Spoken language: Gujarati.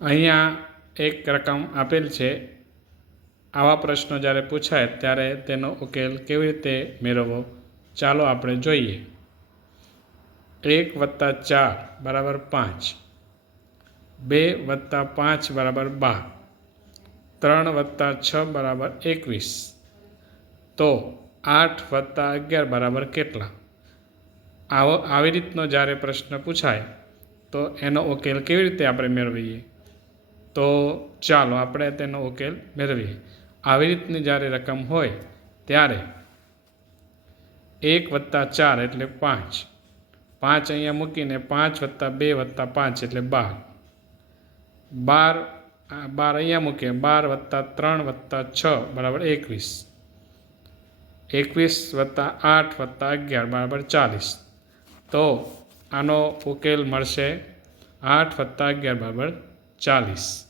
અહીંયા એક રકમ આપેલ છે। આવા પ્રશ્નો જ્યારે પૂછાય ત્યારે તેનો ઉકેલ કેવી રીતે મેળવવો ચાલો આપણે જોઈએ। 1 + 4 = 5, 2 + 5 = 12, 3 + 6 = 21, તો 8 + 11 = કેટલા? આવી રીતનો જ્યારે પ્રશ્ન પૂછાય તો એનો ઉકેલ કેવી રીતે આપણે મેળવીએ? તો ચાલો આપણે તેનો ઉકેલ મેળવીએ। આવી રીતની જ્યારે રકમ હોય ત્યારે 1 + 4 એટલે 5, 5 અહીંયા મૂકીને 5 + 2 + 5 એટલે 12, 12 અહીંયા મૂકીએ 12 + 3 + 6 = 21, 21 + 8 + 11 = 40, તો આનો ઉકેલ મળશે 8 + 11 = 40।